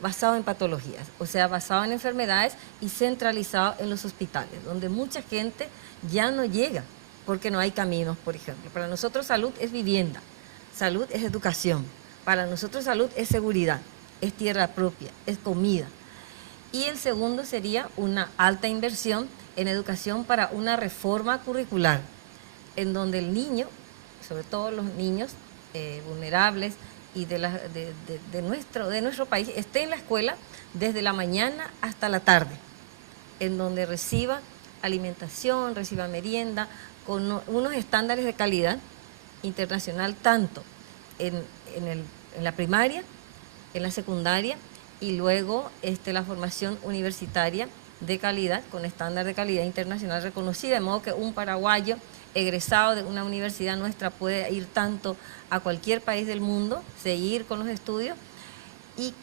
basado en patologías, o sea, basado en enfermedades y centralizado en los hospitales, donde mucha gente ya no llega porque no hay caminos, por ejemplo. Para nosotros salud es vivienda, salud es educación, para nosotros salud es seguridad, es tierra propia, es comida. Y el segundo sería una alta inversión en educación para una reforma curricular, en donde el niño, sobre todo los niños vulnerables y de nuestro país, esté en la escuela desde la mañana hasta la tarde, en donde reciba alimentación, reciba merienda, con unos estándares de calidad internacional, tanto en la primaria, en la secundaria, y luego la formación universitaria de calidad, con estándar de calidad internacional reconocida, de modo que un paraguayo egresado de una universidad nuestra puede ir tanto a cualquier país del mundo, seguir con los estudios, y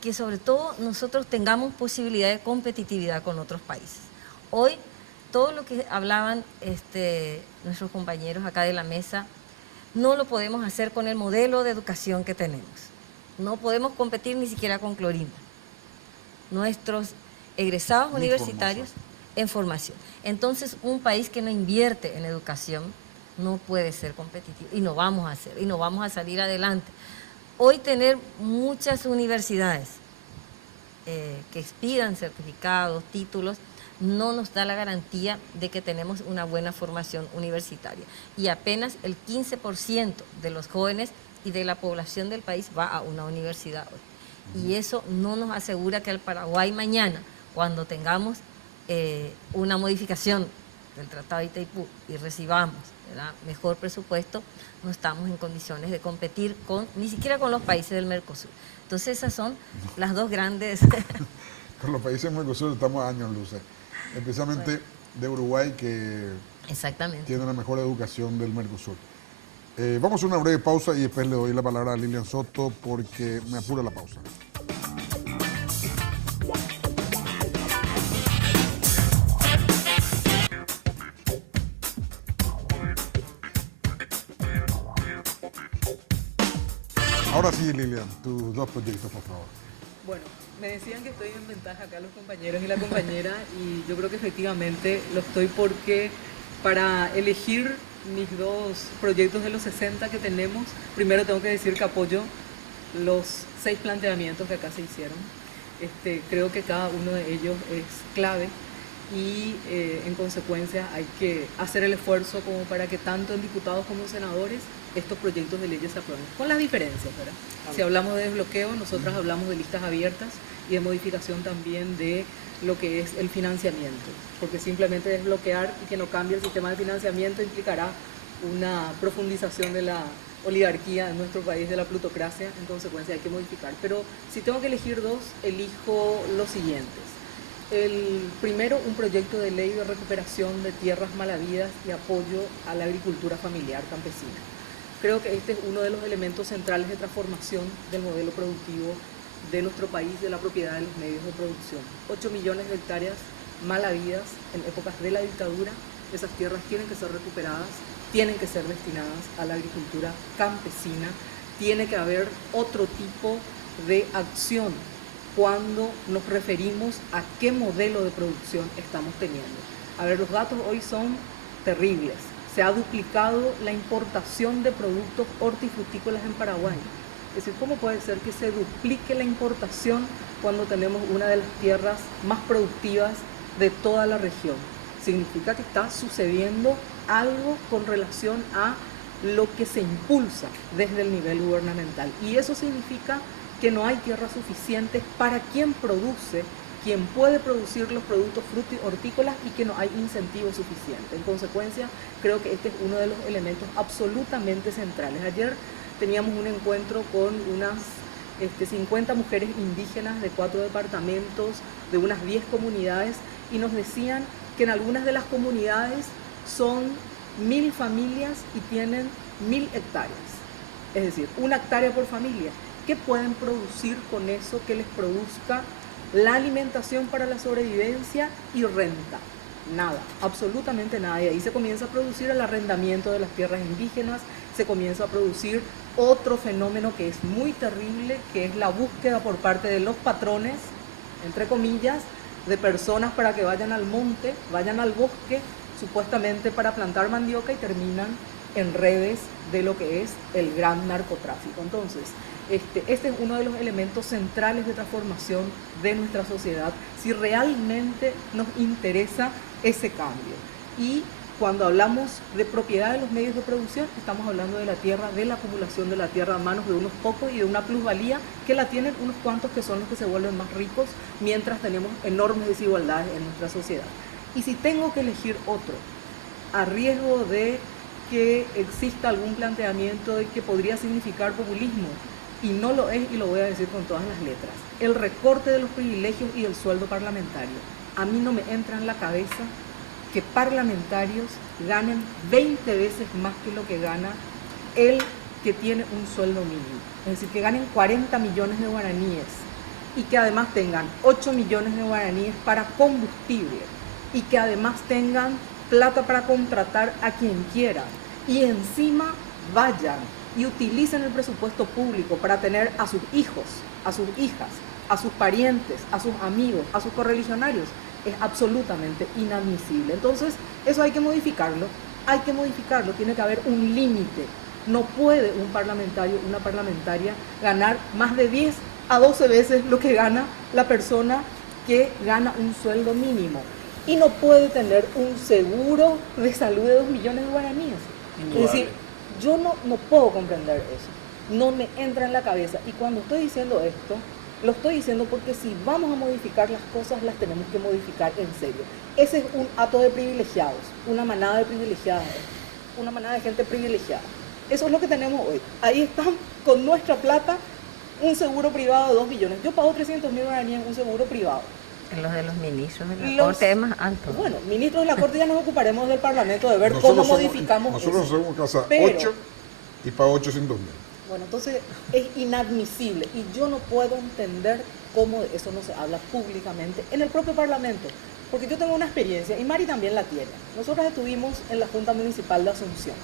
que sobre todo nosotros tengamos posibilidad de competitividad con otros países. Hoy, todo lo que hablaban nuestros compañeros acá de la mesa, no lo podemos hacer con el modelo de educación que tenemos. No podemos competir ni siquiera con Clorinda. Nuestros egresados universitarios en formación. Entonces, un país que no invierte en educación no puede ser competitivo y no vamos a hacer, y no vamos a salir adelante. Hoy tener muchas universidades que expidan certificados, títulos, no nos da la garantía de que tenemos una buena formación universitaria. Y apenas el 15% de los jóvenes y de la población del país va a una universidad hoy. Y eso no nos asegura que el Paraguay mañana, cuando tengamos una modificación del Tratado de Itaipú y recibamos, ¿verdad?, mejor presupuesto, no estamos en condiciones de competir ni siquiera con los países del Mercosur. Entonces esas son las dos grandes... Con los países del Mercosur estamos a años luces, especialmente de Uruguay, que tiene la mejor educación del Mercosur. Vamos a una breve pausa y después le doy la palabra a Lilian Soto porque me apura la pausa. Ahora sí, Lilian, tus dos proyectos, por favor. Bueno, me decían que estoy en ventaja acá los compañeros y la compañera y yo creo que efectivamente lo estoy porque para elegir mis dos proyectos de los 60 que tenemos, primero tengo que decir que apoyo los 6 planteamientos que acá se hicieron. Creo que cada uno de ellos es clave y en consecuencia hay que hacer el esfuerzo como para que tanto en diputados como en senadores estos proyectos de leyes se aprueben, con las diferencias, ¿verdad? Si hablamos de desbloqueo, nosotros hablamos de listas abiertas y de modificación también de lo que es el financiamiento, porque simplemente desbloquear y que no cambie el sistema de financiamiento implicará una profundización de la oligarquía en nuestro país, de la plutocracia, en consecuencia hay que modificar. Pero si tengo que elegir dos, elijo los siguientes. El primero, un proyecto de ley de recuperación de tierras mal habidas y apoyo a la agricultura familiar campesina. Creo que este es uno de los elementos centrales de transformación del modelo productivo de nuestro país, de la propiedad de los medios de producción. 8 millones de hectáreas mal habidas en épocas de la dictadura, esas tierras tienen que ser recuperadas, tienen que ser destinadas a la agricultura campesina, tiene que haber otro tipo de acción cuando nos referimos a qué modelo de producción estamos teniendo. A ver, los datos hoy son terribles. Se ha duplicado la importación de productos hortifrutícolas en Paraguay. Es decir, ¿cómo puede ser que se duplique la importación cuando tenemos una de las tierras más productivas de toda la región? Significa que está sucediendo algo con relación a lo que se impulsa desde el nivel gubernamental. Y eso significa que no hay tierras suficientes para quien produce, quien puede producir los productos hortícolas y que no hay incentivos suficientes. En consecuencia, creo que este es uno de los elementos absolutamente centrales. Ayer teníamos un encuentro con unas 50 mujeres indígenas de 4 departamentos, de unas 10 comunidades, y nos decían que en algunas de las comunidades son 1000 familias y tienen 1000 hectáreas. Es decir, 1 hectárea por familia. ¿Qué pueden producir con eso que les produzca la alimentación para la sobrevivencia y renta? Nada, absolutamente nada. Y ahí se comienza a producir el arrendamiento de las tierras indígenas, se comienza a producir otro fenómeno que es muy terrible, que es la búsqueda por parte de los patrones, entre comillas, de personas para que vayan al monte, vayan al bosque, supuestamente para plantar mandioca y terminan en redes de lo que es el gran narcotráfico. Entonces, este es uno de los elementos centrales de transformación de nuestra sociedad, si realmente nos interesa ese cambio. Y cuando hablamos de propiedad de los medios de producción, estamos hablando de la tierra, de la acumulación de la tierra a manos de unos pocos y de una plusvalía que la tienen unos cuantos que son los que se vuelven más ricos, mientras tenemos enormes desigualdades en nuestra sociedad. Y si tengo que elegir otro, a riesgo de que exista algún planteamiento de que podría significar populismo, y no lo es, y lo voy a decir con todas las letras, el recorte de los privilegios y del sueldo parlamentario. A mí no me entra en la cabeza que parlamentarios ganen 20 veces más que lo que gana el que tiene un sueldo mínimo. Es decir, que ganen 40 millones de guaraníes y que además tengan 8 millones de guaraníes para combustible y que además tengan plata para contratar a quien quieran y encima vayan y utilicen el presupuesto público para tener a sus hijos, a sus hijas, a sus parientes, a sus amigos, a sus correligionarios, es absolutamente inadmisible. Entonces, eso hay que modificarlo, tiene que haber un límite. No puede un parlamentario, una parlamentaria ganar más de 10 a 12 veces lo que gana la persona que gana un sueldo mínimo. Y no puede tener un seguro de salud de 2 millones de guaraníes. Es decir, yo no puedo comprender eso, no me entra en la cabeza. Y cuando estoy diciendo esto, lo estoy diciendo porque si vamos a modificar las cosas, las tenemos que modificar en serio. Ese es un hato de privilegiados, una manada de privilegiados, una manada de gente privilegiada. Eso es lo que tenemos hoy. Ahí están con nuestra plata un seguro privado de 2 millones. Yo pago 300.000 guaraníes en un seguro privado. En los de los ministros de la Corte es más alto. Bueno, ministros de la Corte ya nos ocuparemos del Parlamento de ver cómo modificamos nosotros eso. Nosotros somos casa 8 y pago 800.000. Bueno, entonces es inadmisible y yo no puedo entender cómo de eso no se habla públicamente en el propio Parlamento. Porque yo tengo una experiencia, y Mari también la tiene. Nosotros estuvimos en la Junta Municipal de Asunción.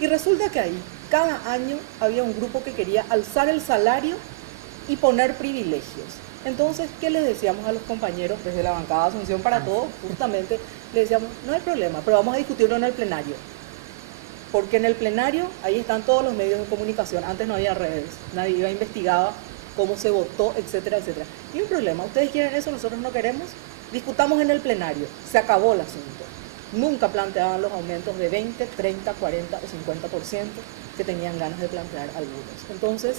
Y resulta que ahí, cada año había un grupo que quería alzar el salario y poner privilegios. Entonces, ¿qué les decíamos a los compañeros desde la bancada de Asunción para Todos? Justamente les decíamos, no hay problema, pero vamos a discutirlo en el plenario. Porque en el plenario, ahí están todos los medios de comunicación. Antes no había redes, nadie iba, investigaba cómo se votó, etcétera, etcétera. Y un problema, ustedes quieren eso, nosotros no queremos, discutamos en el plenario, se acabó el asunto. Nunca planteaban los aumentos de 20, 30, 40 o 50% que tenían ganas de plantear algunos. Entonces,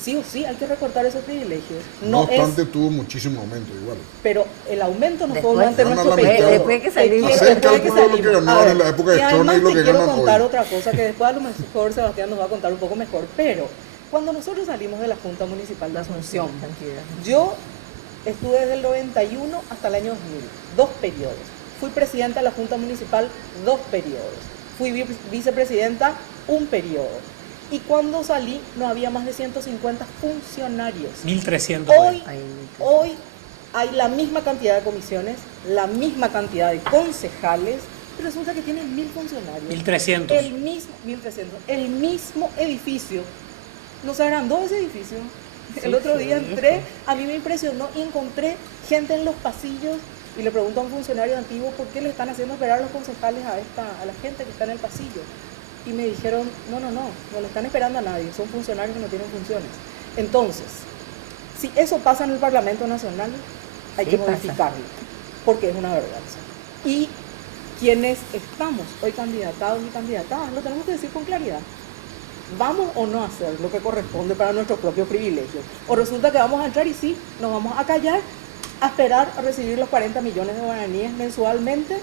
sí o sí hay que recortar esos privilegios. No obstante, tuvo muchísimo aumento igual. Pero el aumento no Después, fue ante nuestro pedido. Después que salimos. Hacer cálculo de lo que ganaban en la época de Storna y lo que ganan hoy. Quiero contar otra cosa que después a lo mejor Sebastián nos va a contar un poco mejor, pero cuando nosotros salimos de la Junta Municipal de Asunción, yo estuve desde el 91 hasta el año 2000, 2 periodos. Fui presidenta de la Junta Municipal 2 periodos. Fui vicepresidenta 1 periodo. Y cuando salí no había más de 150 funcionarios. 1.300. Hoy hay la misma cantidad de comisiones, la misma cantidad de concejales, y resulta que tienen 1.000 funcionarios. 1.300. El mismo edificio. Nos agrandó ese edificio. El otro día entré, a mí me impresionó y encontré gente en los pasillos y le pregunto a un funcionario antiguo por qué le están haciendo esperar a los concejales a la gente que está en el pasillo. Y me dijeron, no le están esperando a nadie, son funcionarios que no tienen funciones. Entonces, si eso pasa en el Parlamento Nacional, hay que modificarlo, porque es una vergüenza. Y quienes estamos hoy candidatados y candidatadas, lo tenemos que decir con claridad. ¿Vamos o no a hacer lo que corresponde para nuestros propios privilegios? O resulta que vamos a entrar y sí, nos vamos a callar, a esperar a recibir los 40 millones de guaraníes mensualmente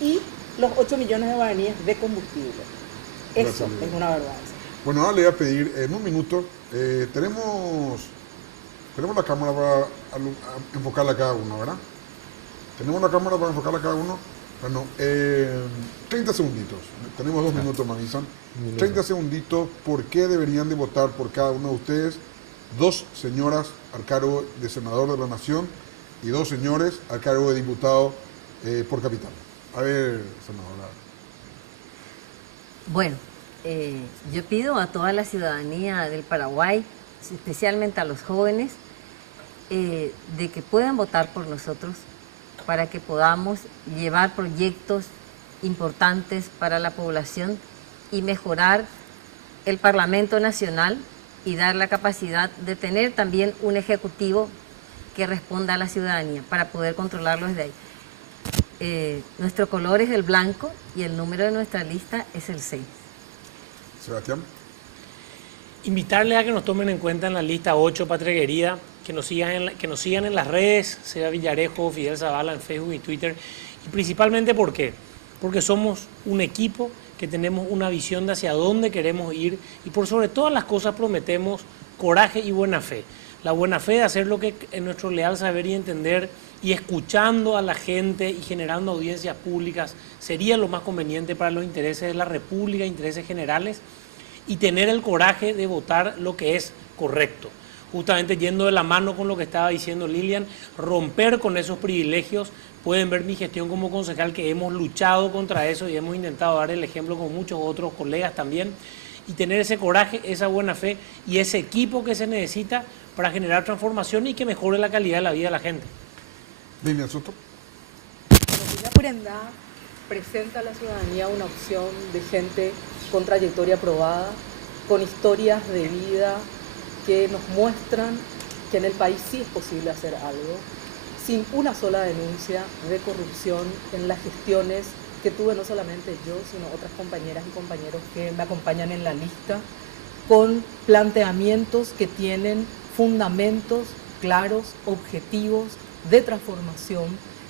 y los 8 millones de guaraníes de combustible. Eso es una vergüenza. Bueno, ahora le voy a pedir en un minuto, tenemos la cámara para enfocarla a cada uno, ¿verdad? Tenemos la cámara para enfocarla a cada uno. Bueno, 30 segunditos. Tenemos 2 minutos, me avisan. 30 segunditos. ¿Por qué deberían de votar por cada uno de ustedes? 2 señoras al cargo de senador de la Nación y 2 señores al cargo de diputado por capital. A ver, senadora. Bueno, yo pido a toda la ciudadanía del Paraguay, especialmente a los jóvenes, de que puedan votar por nosotros para que podamos llevar proyectos importantes para la población y mejorar el Parlamento Nacional y dar la capacidad de tener también un ejecutivo que responda a la ciudadanía para poder controlarlo desde ahí. Nuestro color es el blanco y el número de nuestra lista es el 6. Sebastián. Invitarles a que nos tomen en cuenta en la lista 8, Patria Querida, que nos sigan en las redes, Seba Villarejo, Fidel Zavala en Facebook y Twitter. Y principalmente, ¿por qué? Porque somos un equipo que tenemos una visión de hacia dónde queremos ir y por sobre todas las cosas prometemos coraje y buena fe. La buena fe de hacer lo que es nuestro leal saber y entender y escuchando a la gente y generando audiencias públicas sería lo más conveniente para los intereses de la República, intereses generales, y tener el coraje de votar lo que es correcto. Justamente yendo de la mano con lo que estaba diciendo Lilian, romper con esos privilegios. Pueden ver mi gestión como concejal que hemos luchado contra eso y hemos intentado dar el ejemplo con muchos otros colegas también, y tener ese coraje, esa buena fe y ese equipo que se necesita para generar transformación y que mejore la calidad de la vida de la gente. Lilian Soto. Villa Purendá presenta a la ciudadanía una opción de gente con trayectoria probada, con historias de vida que nos muestran que en el país sí es posible hacer algo, sin una sola denuncia de corrupción en las gestiones que tuve no solamente yo, sino otras compañeras y compañeros que me acompañan en la lista, con planteamientos que tienen fundamentos claros, objetivos de transformación,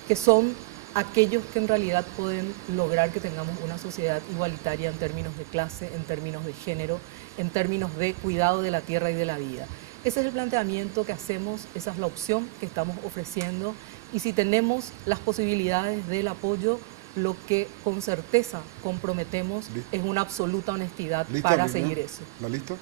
que son aquellos que en realidad pueden lograr que tengamos una sociedad igualitaria en términos de clase, en términos de género, en términos de cuidado de la tierra y de la vida. Ese es el planteamiento que hacemos, esa es la opción que estamos ofreciendo, y si tenemos las posibilidades del apoyo, lo que con certeza comprometemos es una absoluta honestidad para seguir eso. ¿La lista?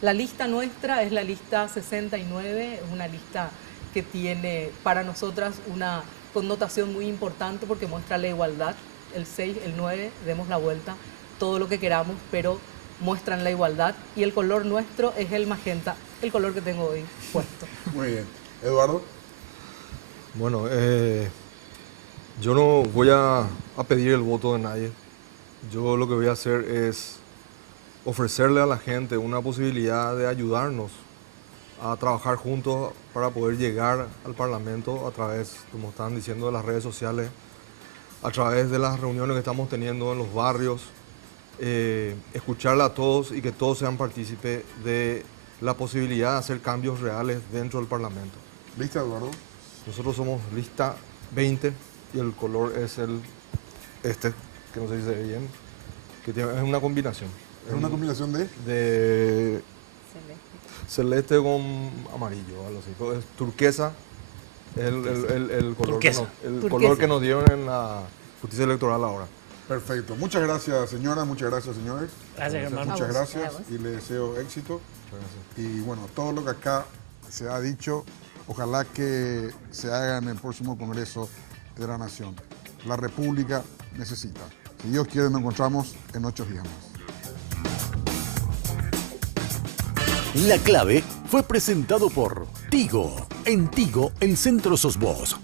La lista nuestra es la lista 69, es una lista que tiene para nosotras una connotación muy importante porque muestra la igualdad. El 6, el 9, demos la vuelta, todo lo que queramos, pero muestran la igualdad, y el color nuestro es el magenta, el color que tengo hoy puesto. Muy bien. Eduardo. Bueno, yo no voy a pedir el voto de nadie. Yo lo que voy a hacer es ofrecerle a la gente una posibilidad de ayudarnos a trabajar juntos para poder llegar al Parlamento a través, como estaban diciendo, de las redes sociales, a través de las reuniones que estamos teniendo en los barrios, escucharla a todos y que todos sean partícipes de la posibilidad de hacer cambios reales dentro del Parlamento. ¿Lista, Eduardo? Nosotros somos lista 20 y el color es que no sé si se ve bien, que es una combinación. ¿Es una combinación de? De celeste con amarillo, algo así. Es turquesa, el color, Turquesa. Color que nos dieron en la justicia electoral ahora. Perfecto. Muchas gracias, señora. Muchas gracias, señores. Gracias, hermano. Muchas gracias y les deseo éxito. Y bueno, todo lo que acá se ha dicho, ojalá que se haga en el próximo Congreso de la Nación. La República necesita. Si Dios quiere, nos encontramos en 8 días más. La clave fue presentado por Tigo. En Tigo, el centro sos vos.